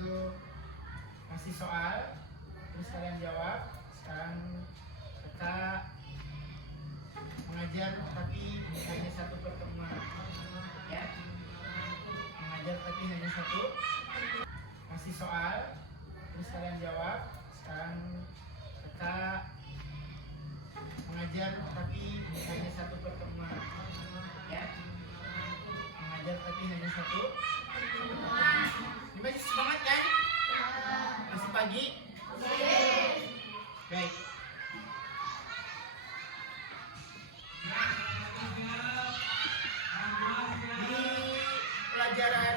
itu kasih soal, terus kalian jawab. Sekarang kita mengajar tapi hanya satu pertemuan, ya. Mengajar tapi hanya satu. Kasih soal, terus kalian jawab. Sekarang kita mengajar tapi hanya satu pertemuan, ya. Mengajar tapi hanya satu. Ini masih semangat kan? Masih pagi? Baik. Di pelajaran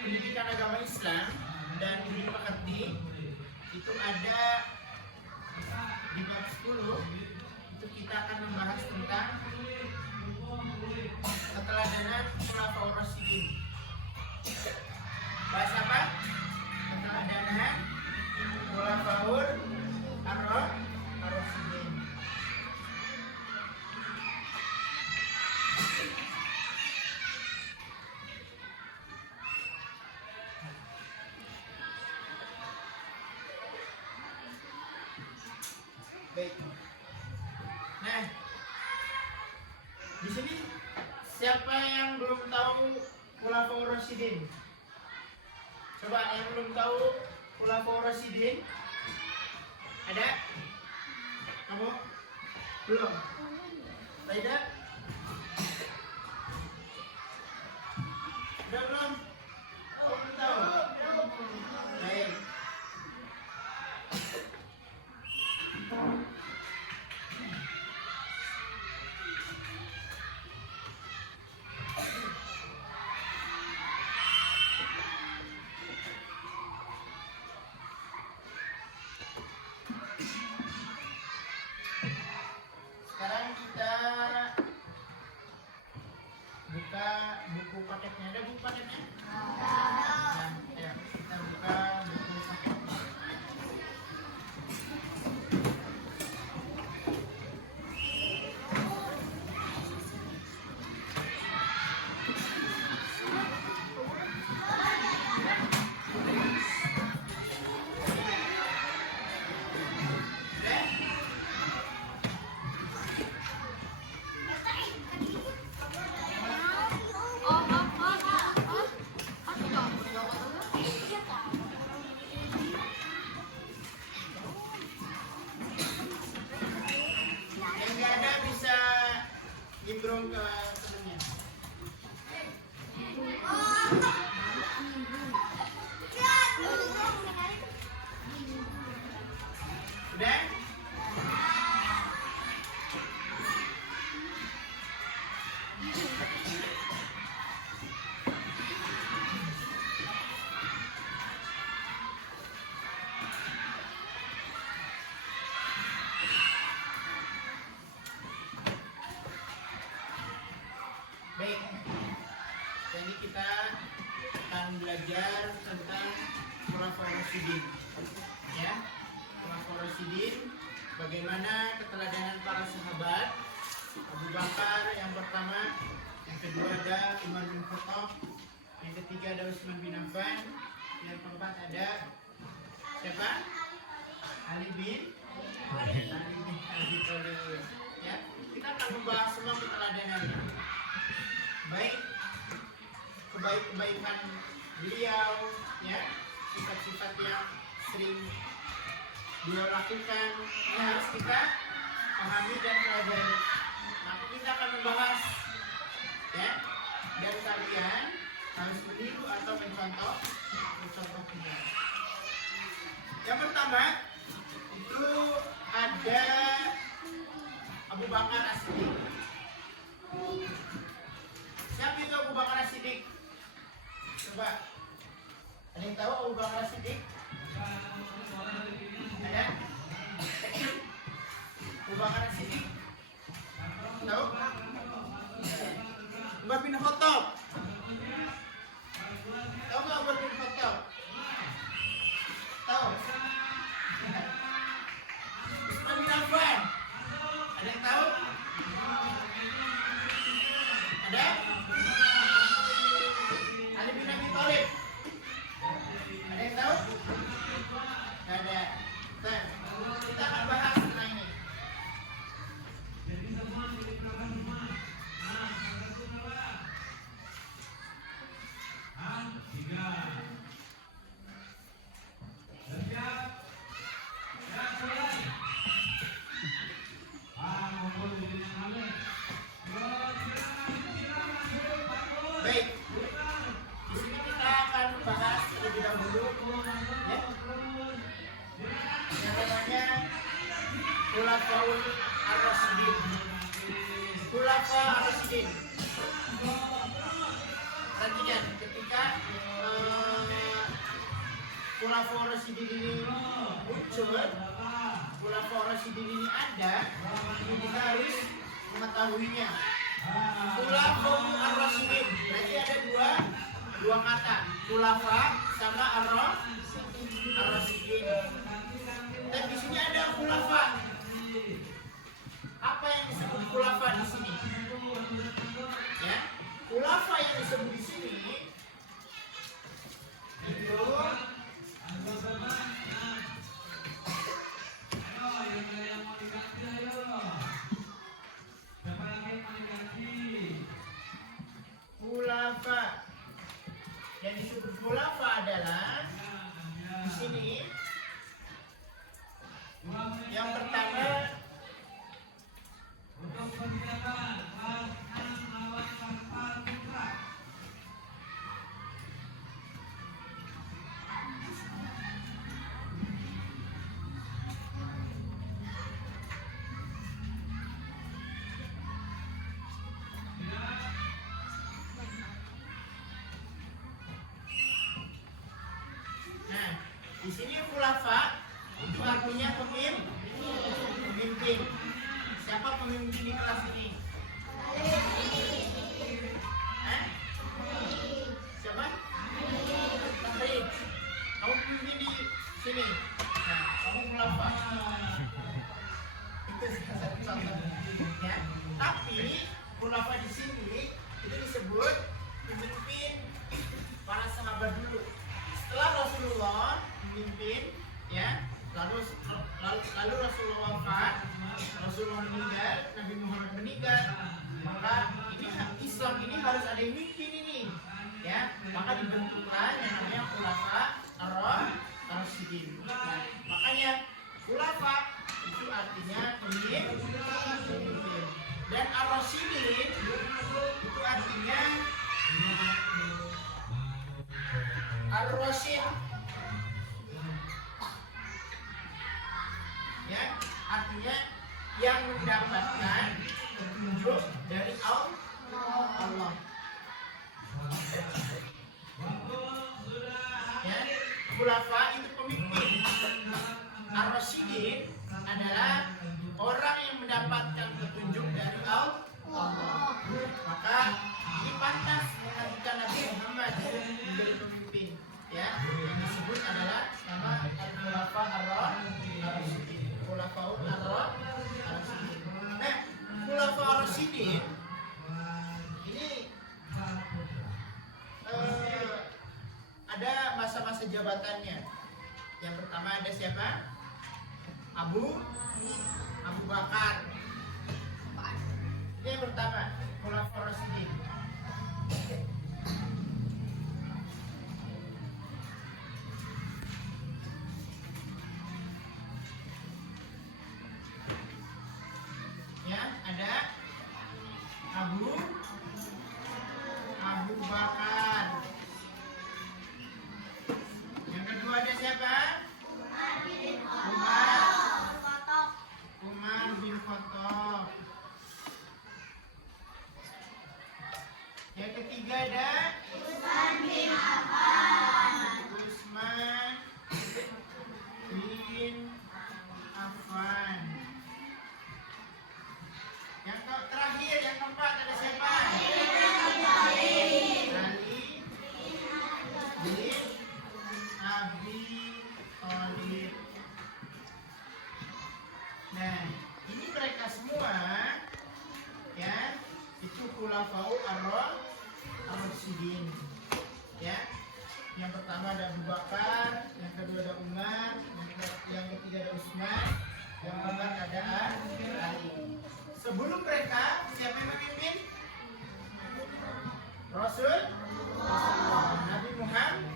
pendidikan agama Islam dan di Pakati itu ada di bab 10 itu kita akan membahas tentang keteladanan khulafaur rasyidin. Bahas apa? Keteladanan khulafaur ar-rasyidin. Baik. Nah, di sini siapa yang belum tahu khulafaur rasyidin? Coba yang belum tahu khulafaur rasyidin? Ada? Kamu? Belum? Tidak? Udah belum? Oh, belum tahu? Baik. Sekarang kita buka buku paketnya. Ada buku paketnya? Nah, ya, kita buka buku paketnya. Yang nggak ada bisa nimbrung ke temennya. Udah? Baik, jadi kita akan belajar tentang khulafaur rasyidin, ya. Khulafaur rasyidin, bagaimana keteladanan para sahabat. Abu Bakar yang pertama, yang kedua ada Umar bin Khattab, yang ketiga ada Utsman bin Affan, yang keempat ada siapa? Ali bin Abi Thalib. Ya, kita akan membahas semua keteladanannya. Baik kebaikan beliau, ya, sifat-sifat yang sering beliau lakukan yang harus kita pahami dan pelajari. Maka kita akan membahas, ya, dan kalian harus meniru atau mencontoh beliau. Yang pertama itu ada Abu Bakar As-Siddiq. Siapa itu Abu Bakar As-Siddiq? Coba, ada yang tahu Abu Bakar As-Siddiq? Ada? Abu Bakar As-Siddiq? Tahu? Umar bin Khattab. Tahu nggak Umar bin Khattab? Tahu? Utsman bin Affan. Ada yang tahu? Ada? Ali bin Abi Thalib. Ada yang tahu? Nah, kita akan bahas tentang ini. Baik, di sini kita akan bahas terlebih dahulu ya, yang namanya Khulafaul Ar-Rasyidin. Khulafa Ar-Rasyidin. Perhatikan ketika Khulafa Ar-Rasyidin ini muncul, Khulafa Ar-Rasyidin ini ada, kita harus mengetahuinya. Khulafa Ar-Rasyidin berarti ada dua kata, khulafa sama Ar-Rasyidin. Dan di sini ada khulafa. Apa yang disebut khulafa di sini? Ya, khulafa yang disebut di sini itu khulafa. Yang disebut khulafa adalah di sini yang pertama di sini khulafa itu artinya pemimpin. Siapa pemimpin di kelas ini? Siapa? Tahrib. Kamu pemimpin di sini. Nah, kamu khulafa. Itu satu contoh. Ya. Tapi khulafa di sini itu disebut pemimpin para sahabat dulu. Setelah Rasulullah memimpin, ya, lalu Rasulullah wafat, Rasulullah meninggal, Nabi Muhammad meninggal, maka ini Islam ini harus ada yang mimpin ini, ya, maka dibentuklah yang namanya khulafa ar-rasyidin. Nah, makanya khulafa itu artinya pemimpin, dan ar-rasyidin itu artinya ar-rasyid. Ya, artinya yang mendapatkan petunjuk dari Allah. Ya, khulafa itu pemimpin. Ar-Rasyidin adalah orang yang mendapatkan petunjuk dari Allah. Maka ini pantas mengajukan Nabi Muhammad menjadi pemimpin. Ya, yang disebut adalah nama Al-Khulafa Ar-Rasyidin. Khulafaul Ar-Rasyidin. Nah, Khulafa Ar-Rasyidin ini ada masa-masa jabatannya. Yang pertama ada siapa? Abu Bakar. Ini yang pertama, Khulafa Ar-Rasyidin. Ya, ada Abu Bakar. Yang kedua ada siapa? Umar bin Khattab. Yang ketiga ada Utsman bin Affan. Yang terakhir, yang keempat ada siapa? Ali bin Abi Thalib. Nah, ini mereka semua ya, itu Khulafaul Ar-Rasyidin. Ya. Yang pertama ada Abu Bakar, yang kedua ada Umar, yang ketiga ada Utsman, yang keempat ada Ali. Sebelum mereka, siapa yang memimpin? Rasul Nabi Muhammad.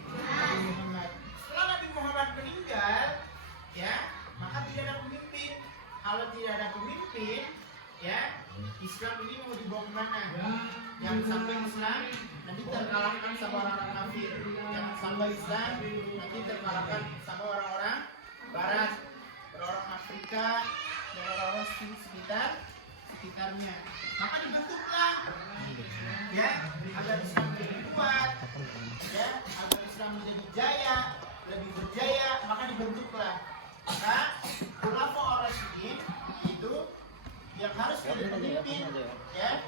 Setelah Nabi Muhammad meninggal, ya, maka tidak ada pemimpin. Kalau tidak ada pemimpin, ya, Islam ini mau dibawa kemana? Yang sampai Islam nanti terkalahkan sama orang kafir. Jangan sampai Islam nanti terkalahkan sama orang-orang Barat, orang Afrika, dan orang-orang sekitarnya. Maka dibentuklah, ya, agar Islam lebih kuat, ya, agar Islam menjadi jaya, lebih berjaya. Maka dibentuklah. Maka khulafaur rasyidin itu yang harus jadi pemimpin, ya,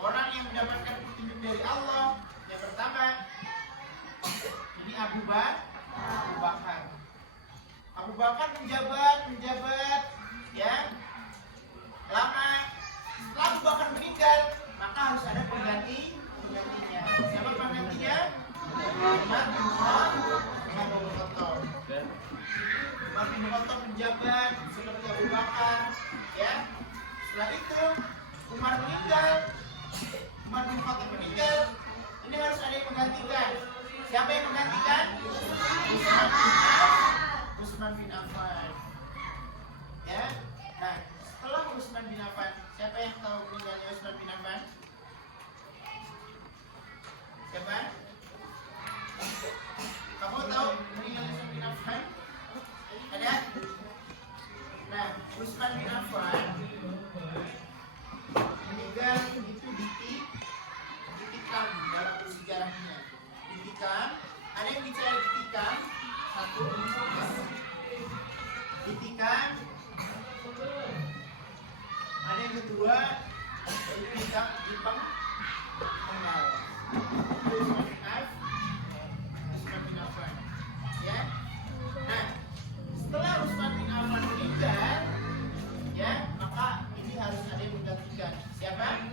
orang yang mendapatkan petunjuk dari Allah. Yang pertama ini Abu Bakar. Abu Bakar menjabat, ya, lama. Setelah Abu Bakar meninggal, maka harus ada penggantinya. Siapa penggantinya? Umar bin Khattab. Umar bin Khattab menjabat seperti Abu Bakar, ya. Setelah itu Umar bin Khattab meninggal. Ini harus ada yang menggantikan. Siapa yang menggantikan? Utsman bin Affan. Ya. Nah, setelah Utsman bin Affan, siapa yang tahu meninggalnya Utsman bin Affan? Siapa? Kamu tahu meninggalnya Utsman bin Affan? Ada? Nah, Utsman bin Affan meninggal itu ditikam dalam sejarahnya. Ditikam, ada yang bicara ditikam, satu, ditikam, ada yang kedua, ditikam, dipenggal. Utsman bin Affan, ya. Nah, setelah Utsman bin Affan meninggal, ya, maka ini harus ada yang menggantikan. Siapa?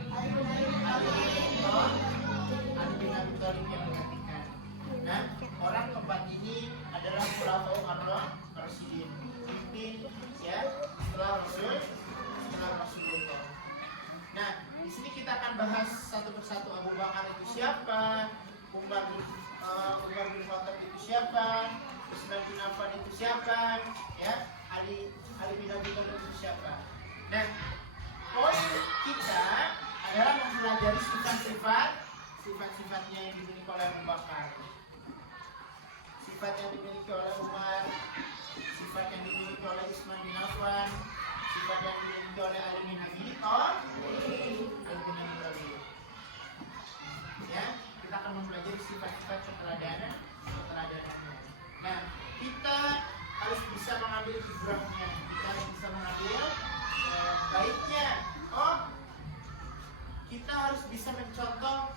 Ali bin Abi Thalib yang menggantikan. Nah, orang keempat ini adalah khulafaur rasyidin, pemimpin, ya, setelah Rasulullah. Nah, di sini kita akan bahas satu persatu. Abu Bakar itu siapa? Umar bin Khattab itu siapa? Utsman bin Affan itu siapa? Ya, Ali bin Abi Thalib itu siapa? Nah, poin kita adalah mempelajari sifat-sifatnya yang dimiliki oleh Abu Bakar, sifat yang dimiliki oleh Umar, sifat yang dimiliki oleh Utsman bin Affan, sifat yang dimiliki oleh Ali bin Abi Thalib. Ya, kita akan mempelajari sifat-sifat keteladanan. Nah, kita harus bisa mengambil ibrahnya, kita harus bisa mengambil baiknya. Kita harus bisa mencontoh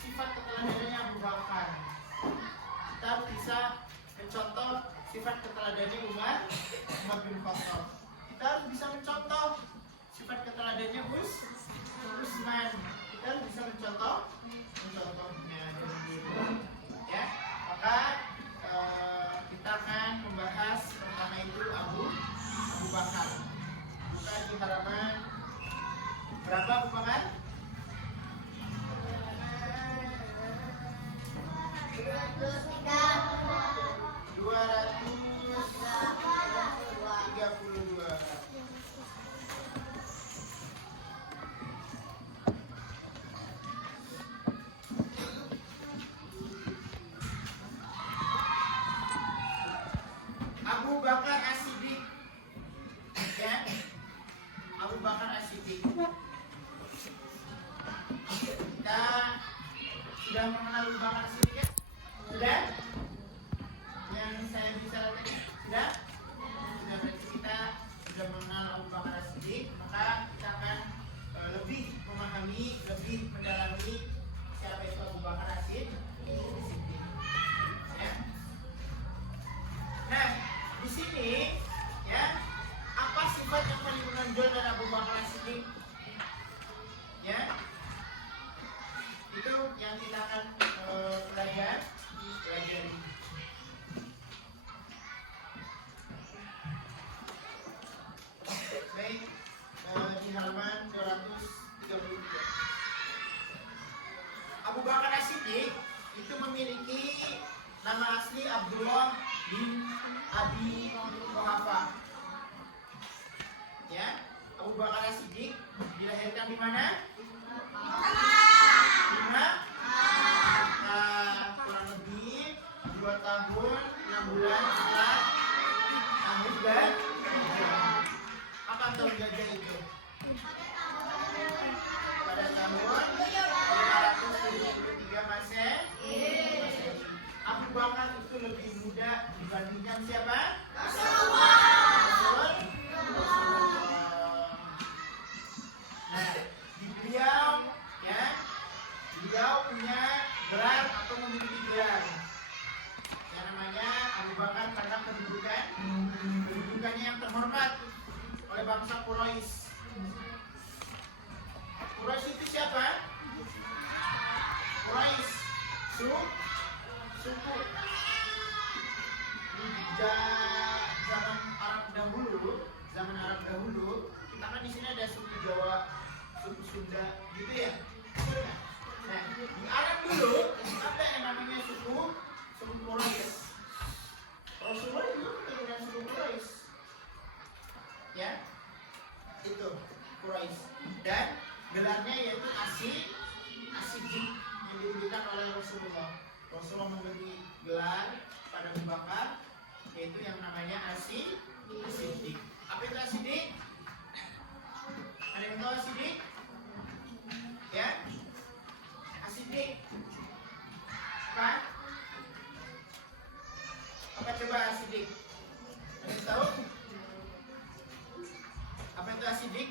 sifat keteladanannya Abu Bakar. Kita harus bisa mencontoh sifat keteladanannya Umar bin Khattab. Kita harus bisa mencontoh sifat keteladanannya Utsman. Kita harus bisa mencontohnya. Ya, maka kita akan membahas pertama itu Abu Bakar. Buka di halaman berapa Abu Bakar? 232. Abu Bakar As-Siddiq, ya, Abu Bakar As-Siddiq. Kita sudah mengenal Abu Bakar As-Siddiq, ya? Sudah? Yang saya bisa tadi sudah berarti kita sudah mengenal Abu Bakar As-Siddiq. Maka kita akan lebih memahami, lebih mendalami siapa itu Abu Bakar As-Siddiq. Ya. Nah, di sini, ya, apa sifat yang paling menonjol dari Abu Bakar As-Siddiq? Ya, itu yang kita akan pelajari. memiliki nama asli Abdullah bin Abi Quhafa. Ya, Abu Bakar As-Siddiq dilahirkan di mana? Di mana? Kurang lebih 2 tahun 6 bulan setelah Ahmad dan apa tahun gajah itu? Pada tahun 573 Masehi. Abu Bakar itu lebih muda dibandingkan siapa? Rasulullah. Nah, beliau ya, beliau punya gelar atau memiliki gelar yang namanya Abu Bakar karena kedudukannya yang terhormat oleh bangsa Quraisy. Quraisy itu siapa? Quraisy suku. Zaman Arab dahulu, kita kan di sini ada suku Jawa, suku Sunda, gitu ya. Nah, di Arab dulu ada yang namanya suku Quraisy. Rasulullah itu keturunan suku Quraisy. Ya, itu Quraisy. Dan gelarnya yaitu As-Siddiq yang diberikan oleh Rasulullah. Rasulullah memberi gelar pada Abu Bakar yaitu yang namanya As-Siddiq. Apa itu As-Siddiq? Ada yang tahu As-Siddiq? Ya, As-Siddiq. Apa coba As-Siddiq? Ada yang tahu? Apa itu As-Siddiq?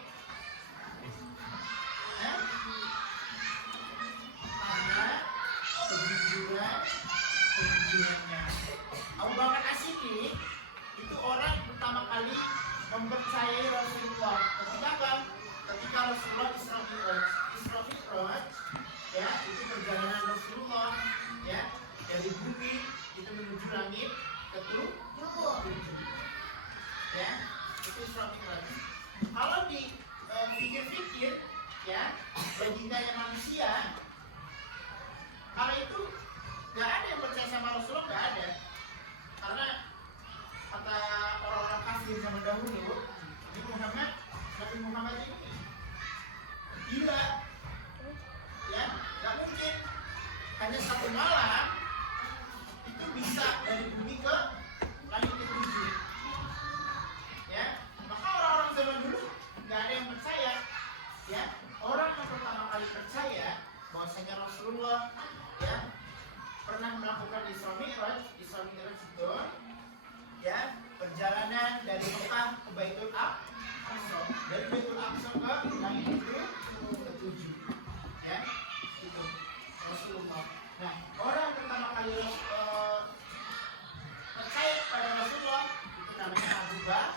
Kejujurannya. Abu Bakar As-Siddiq itu orang pertama kali mempercayai Rasulullah. Ketika Rasulullah Isra Mi'raj, ya, itu perjalanan Rasulullah, ya, dari bumi itu menuju langit ke tujuh. Ya, itu Isra Mi'raj. Kalau dipikir-pikir, ya, bagi kita manusia, kalau itu nggak ada yang percaya sama Rasulullah, nggak ada. Karena kata orang-orang kafir zaman dahulu, Nabi Muhammad ini gila, ya, nggak mungkin hanya satu malam itu bisa dari bumi ke langit ke-7. Ya, maka orang-orang zaman dulu nggak ada yang percaya. Ya, orang yang pertama kali percaya bahwasanya Rasulullah, ya, pernah melakukan Isra Mi'raj itu, ya, perjalanan dari Mekah ke Baitul Aqsa, dari Baitul Aqsa ke langit ke-7, ya, itu Rasulullah. Nah, orang pertama kali percaya pada Rasulullah itu namanya Abu Bakar.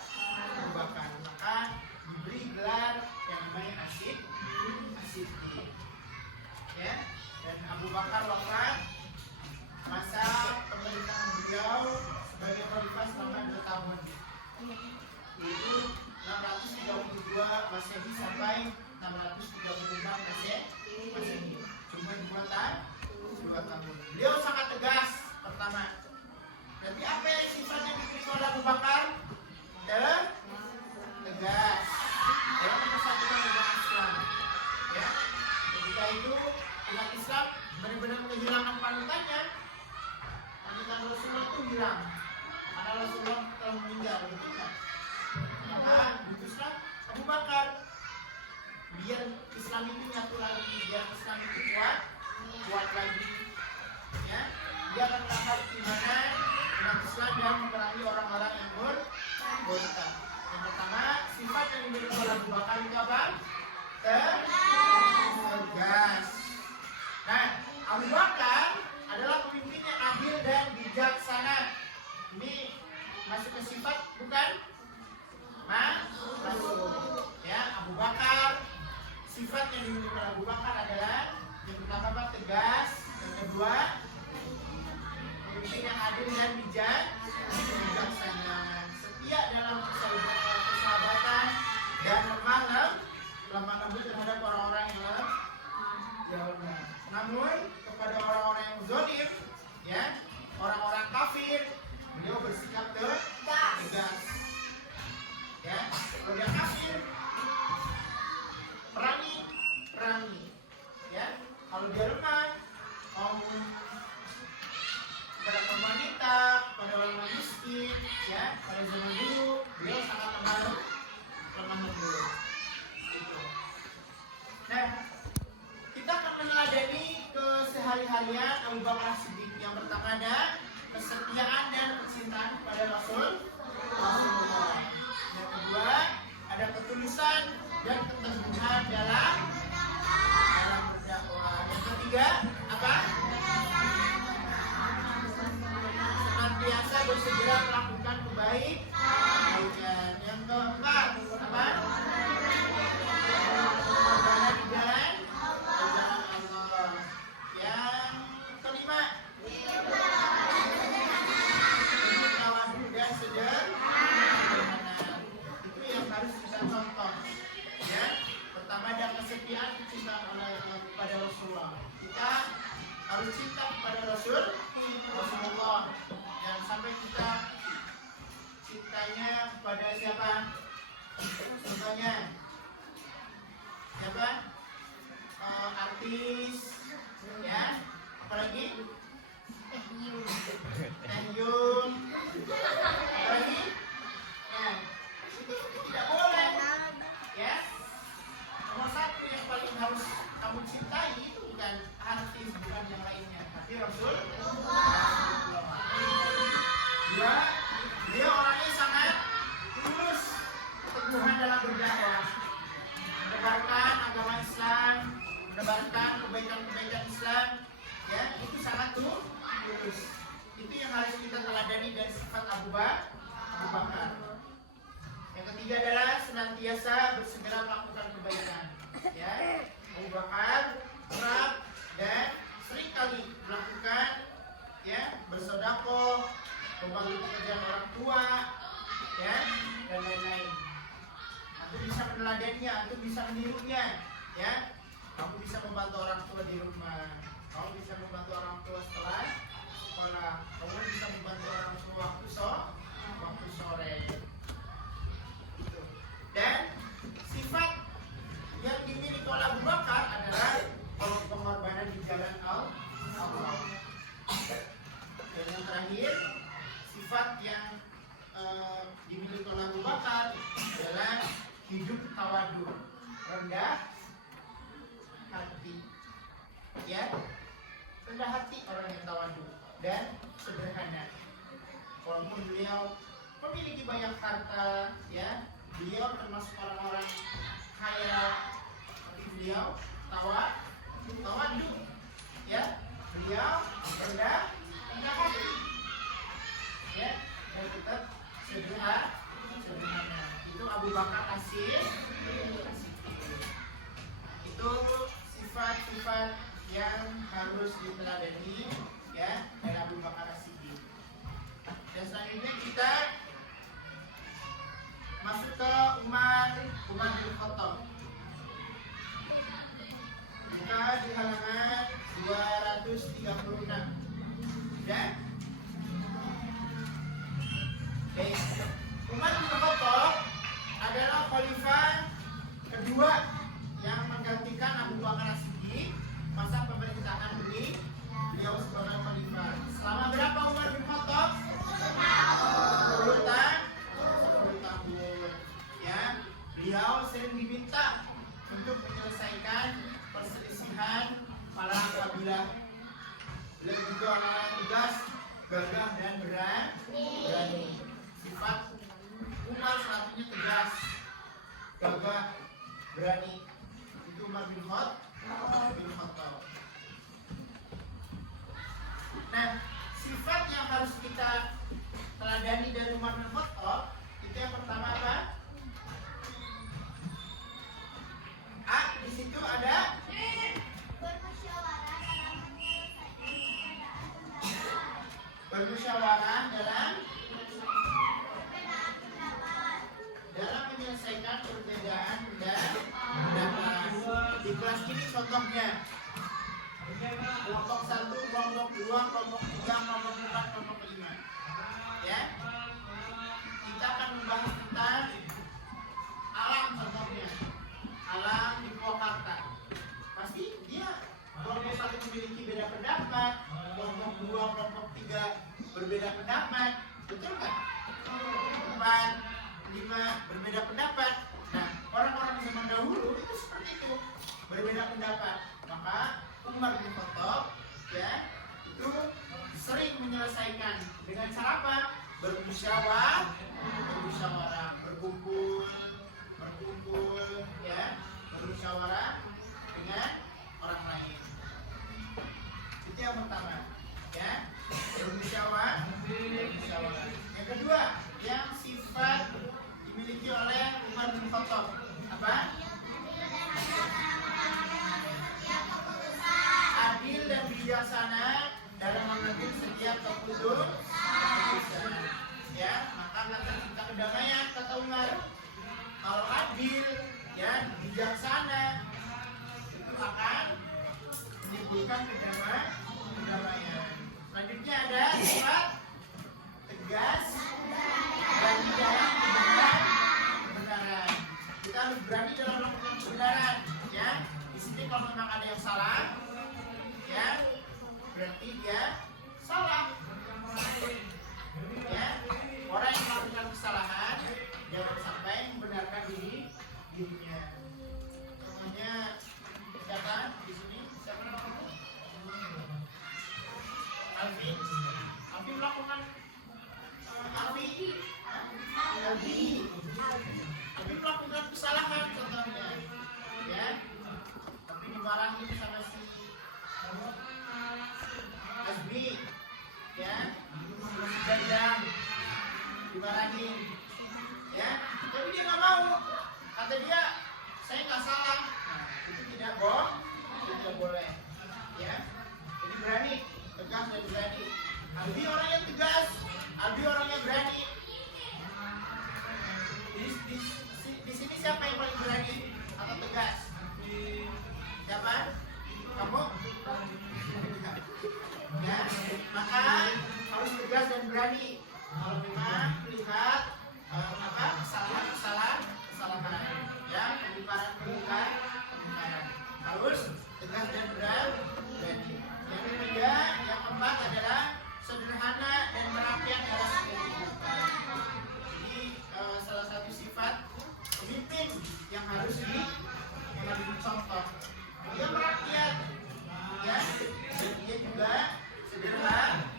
Maka diberi gelar yang namanya As-Siddiq. Ya, dan Abu Bakar wafat masa pemerintahan beliau sebagai khalifah selama 2 tahun, yaitu 632 Masehi sampai 636 Masehi. Cuma 2 tahun. Beliau sangat tegas pertama. Jadi apa yang sifatnya dimiliki oleh Abu Bakar? Tegas dalam persatuan umat Islam. Ya, ketika itu umat Islam benar-benar kehilangan panutannya. Panutan Rasulullah itu hilang karena Rasulullah telah meninggal, betul kan? Maka diutuslah Abu Bakar biar Islam itu nyatu lagi, biar Islam itu kuat lagi. Ya, dia akan melakukan ibadah umat Islam dan memerangi orang-orang yang murtad. Yang pertama, sifat yang dimiliki oleh Abu Bakar itu apa? Tegas. Nah, Abu Bakar adalah pemimpin yang adil dan bijaksana. Ini masuk ke sifat bukan? Masuk. Ya, Abu Bakar, sifat yang dimiliki oleh Abu Bakar adalah yang pertama apa? Tegas. Yang kedua, pemimpin yang adil dan bijaksana. Setia dalam persahabatan dan lemah lembut terhadap orang-orang yang lemah. Namun kepada orang-orang yang zalim Abu Bakar Siddiq. Yang pertama ada kesetiaan dan kecintaan kepada Rasulullah. Yang kedua ada ketulusan dan keteguhan dalam berdakwah. Yang ketiga apa? Senantiasa bersegera melakukan kebaikan. Yang keempat apa? Mengorbankan di jalan Allah. Yang kelima tawadhu dan sederhana. Itu yang harus kita contoh. Ya, pertama ada kesetiaan kecintaan kepada Rasulullah. Kita harus cinta kepada Rasulullah. Dan sampai kita cintanya kepada siapa? Contohnya siapa? Artis, ya. Apalagi? Taehyung. Apalagi? Ya. Itu tidak boleh. Ya. Nomor satu yang paling harus kamu cintai itu bukan artis, bukan yang lainnya, tapi Rasulullah. Dia orangnya sangat tulus, keteguhan dalam berdakwah, menebarkan agama Islam, menebarkan kebaikan-kebaikan Islam. Ya, itu sangat tulus. Itu yang harus kita teladani dari sifat Abu Bakar. Yang ketiga adalah senantiasa bersegera melakukan kebaikan. Ya, Abu Bakar kerap dan sering kali melakukan, ya, bersedekah, membantu pekerjaan orang tua, ya, dan lain-lain. Aku bisa meneladaninya, aku bisa menirunya, ya. Kamu bisa membantu orang tua di rumah, kamu bisa membantu orang tua setelah sekolah, kamu bisa membantu orang tua waktu sore. Gitu. Dan sifat yang dimiliki oleh Abu Bakar adalah pengorbanan di jalan Allah. Dan yang terakhir, sifat yang dimiliki oleh Abu Bakar adalah hidup tawadhu, rendah hati, ya, rendah hati orang yang tawadhu dan sederhana. Walaupun beliau memiliki banyak harta, ya, beliau termasuk orang-orang kaya, tapi beliau tawadhu, ya, beliau rendah hati, ya, dan tetap sederhana. Itu Abu Bakar As-Siddiq. Itu sifat-sifat yang harus diteladani, ya, dari Abu Bakar As-Siddiq. Dan selanjutnya kita masuk ke Umar bin Khattab. Buka di halaman 236. Ya. Baik. Umar bin Khattab adalah khalifah kedua yang menggantikan Abu Bakar As-Siddiq masa pemerintahan beliau sebagai khalifah. Selama berapa Umar bin Khattab? 10 tahun. Ya, beliau sering diminta untuk menyelesaikan perselisihan para kabilah. Beliau juga orang tegas, gagah dan berani. Sifat Umar satunya tegas, gagah, berani. Itu Umar bin Khattab. Nah, sifat yang harus kita teladani dari Umar bin Khattab itu yang pertama apa? Di situ ada bermusyawarah dalam menyelesaikan perbedaan pendapat. Di kelas ini contohnya kelompok 1, kelompok 2, kelompok 3, kelompok 4, kelompok 5. Ya, kita akan membahas tentang alam, contohnya alam di Purwakarta. Pasti dia kelompok 1 memiliki beda pendapat, kelompok 2, kelompok 3 berbeda pendapat, betul nggak? 4, 5 berbeda pendapat. Nah, orang-orang zaman dahulu itu seperti itu, berbeda pendapat. Maka Umar bin Khattab, ya, sering menyelesaikan dengan cara apa? Bermusyawarah, berkumpul, ya, bermusyawarah dengan orang lain. Itu yang pertama, ya, bermusyawarah. Yang kedua, yang sifat dimiliki oleh Umar bin Khattab apa? Adil dan bijaksana dalam mengambil setiap keputusan. Ya, maka kata cinta kedamaian kata Umar, kalau adil, ya, bijaksana itu akan menimbulkan kedamaian. Selanjutnya ada sifat tegas dan dalam kebenaran. Kita harus berani dalam melakukan kebenaran, ya. Di sini kalau memang ada yang salah, ya, berarti dia salah. Ya, orang yang melakukan kesalahan jangan sampai membenarkan dirinya. Namanya siapa di sini? Siapa namanya? Alfi melakukan Alfi melakukan kesalahan contohnya, ya. Tapi dimarahin sama si Azmi, ya, dan dimarahin, ya, tapi dia nggak mau, kata dia saya nggak salah. Nah, itu tidak boleh, ya. Jadi berani, tegas dan berani. Albi orang yang tegas, Albi orang yang berani. Di sini siapa yang paling berani atau tegas? Siapa? Kamu? Ya, maka harus tegas dan berani. Kalau memang melihat kesalahan, ya, kemungkaran, harus tegas dan berani. Yang ketiga, yang keempat adalah sederhana dan merakyat dalam kehidupan. Jadi salah satu sifat pemimpin yang harus dicontoh. Dia merakyat, ya, dan dia juga sederhana.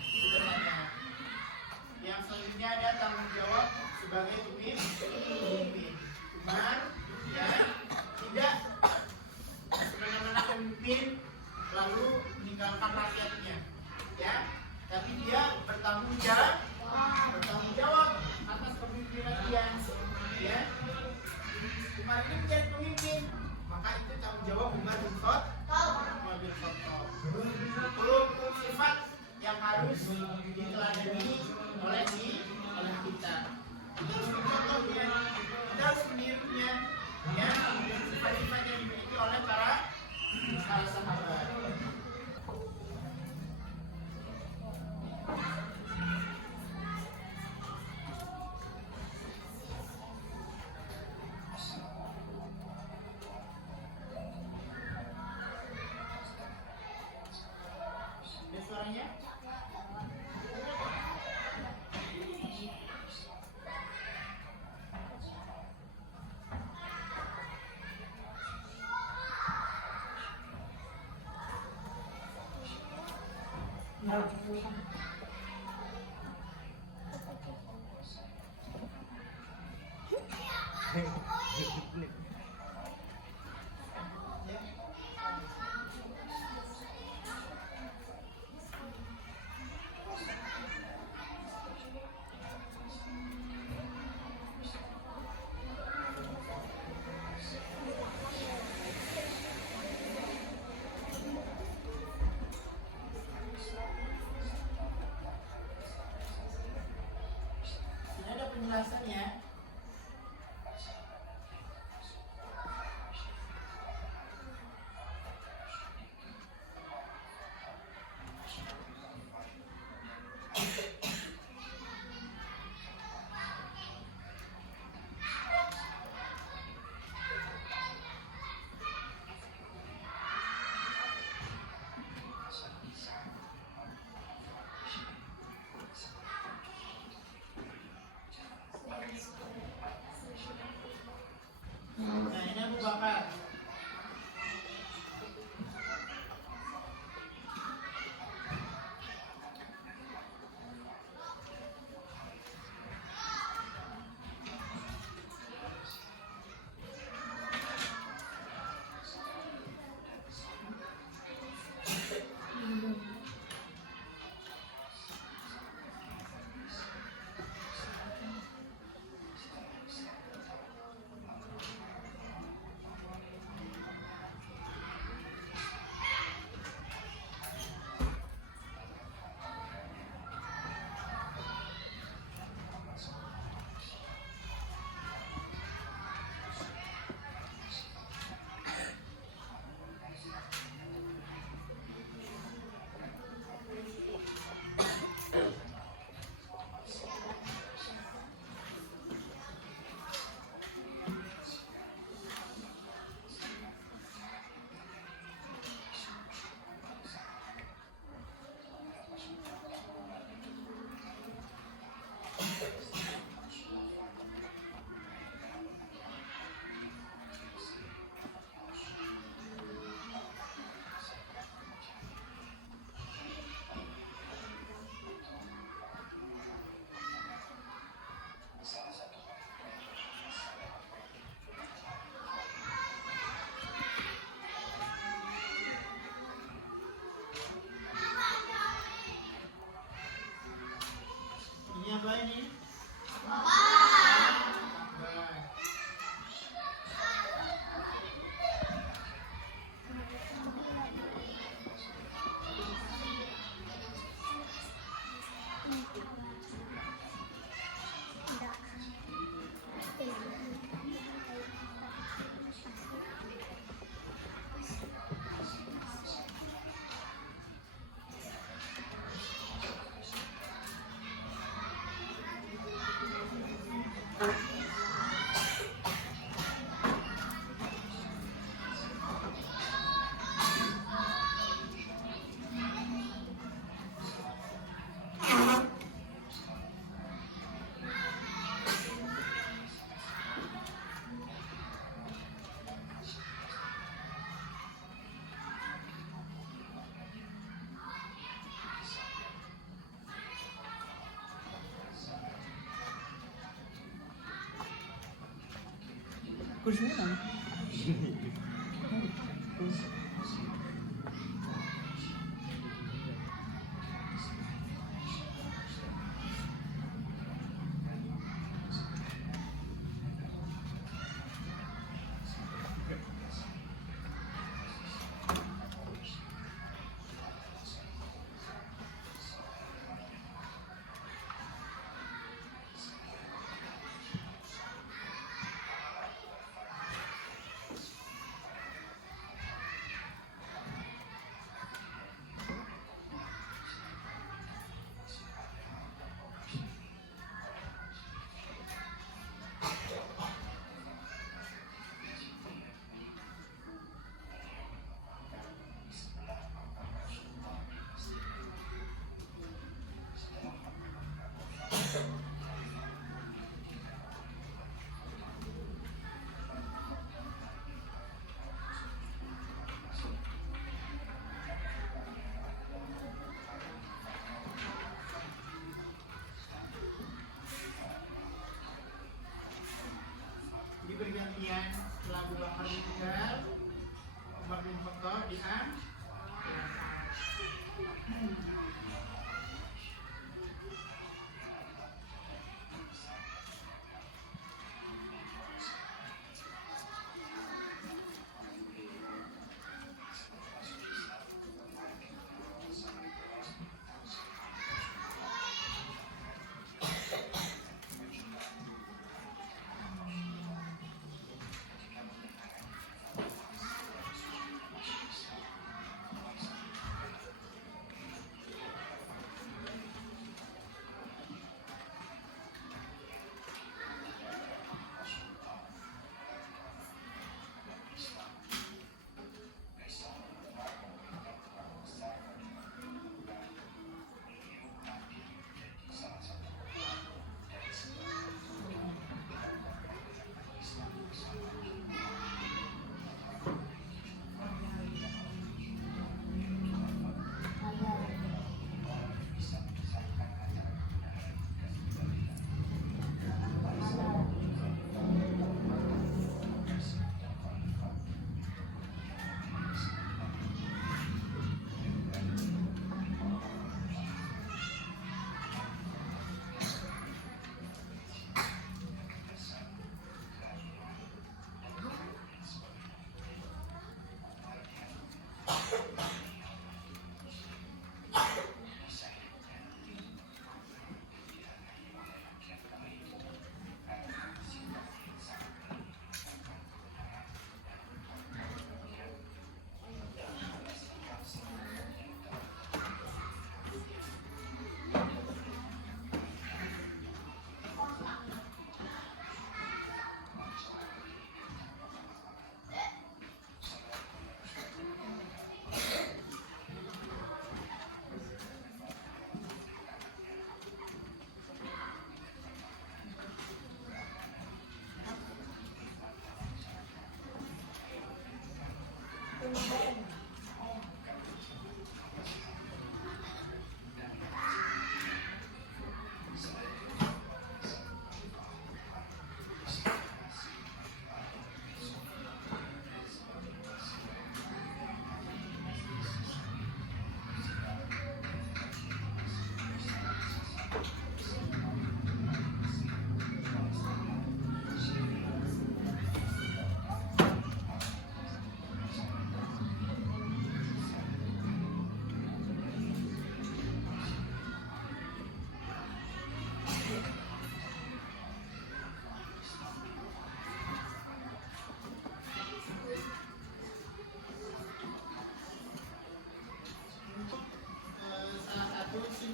Yang selanjutnya ada tanggung jawab sebagai pemimpin. Umar, ya, tidak semena-mena pemimpin lalu meninggalkan rakyatnya, ya, tapi dia bertanggung jawab atas kepemimpinan dia, ya. Umar ini menjadi pemimpin, maka itu tanggung jawab Umar bin Khattab. 10 sifat yang harus diteladani oleh kita. Kita harus mencontohnya, kita harus menirunya, ya, sifat-sifat yang dimiliki oleh para sahabat. Ada suaranya? Ini ada penjelasannya. apa ini? Kursinya mana? Jadi bergantian setelah Abu Bakar meninggal, Umar bin Khattab diangkat.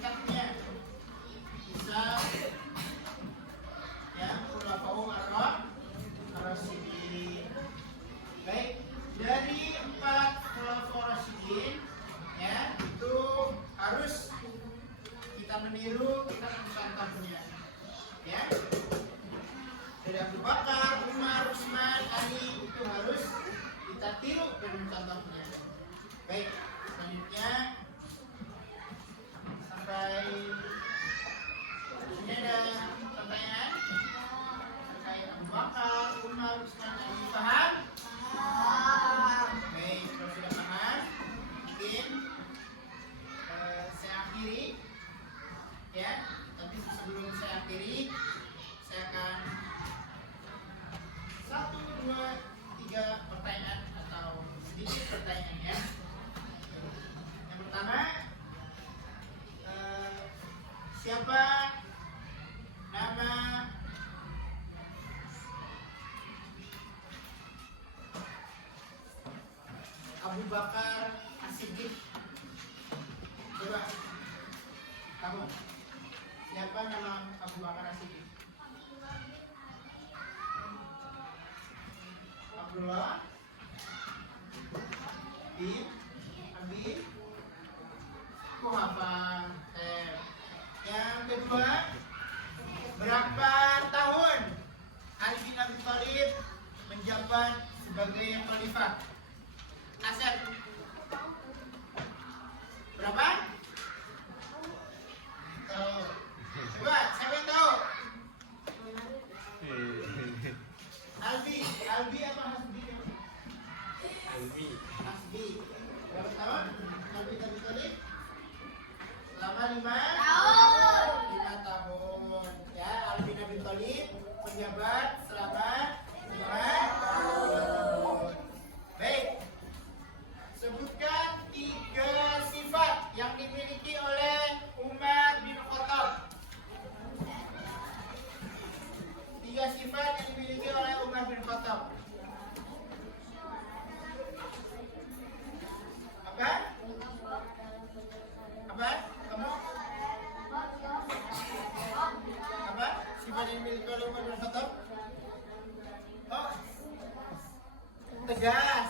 singkatnya bisa ya khulafaul ar-rasyidin. Baik, dari 4 khulafaur rasyidin ya itu harus kita meniru, kita mencontohnya ya. Dari Abu Bakar, Umar, Utsman, Ali itu harus kita tiru dan mencontohnya. Baik, selanjutnya sampai ini ada pertanyaan terkait Abu Bakar, Umar, Utsman, Ali, paham? Baik, kalau sudah paham, mungkin saya akhiri ya. Tapi sebelum saya akhiri, saya akan 1, 2, 3 pertanyaan atau sedikit pertanyaan ya. Yang pertama, siapa nama Abu Bakar As-Siddiq? Coba kamu, siapa nama Abu Bakar As-Siddiq? Abdullah bin Abi Quhafa. Yang kedua, berapa tahun Ali bin Abi Thalib menjabat sebagai khalifah? Asep, berapa? Tahu? Coba, siapa yang tahu? Albi apa Hasbi? Hasbi. Berapa tahun? Albi bin Abi Thalib? Selama 5 tahun. Ya, Ali bin Abi Thalib menjabat selama 5 tahun. Baik. Sebutkan 3 sifat yang dimiliki oleh Umar bin Khattab. 3 sifat yang dimiliki oleh Umar bin Khattab. Apa? Apa? Kamu? Apa? Sifat yang dimiliki oleh Umar bin Khattab? Oh, tegas.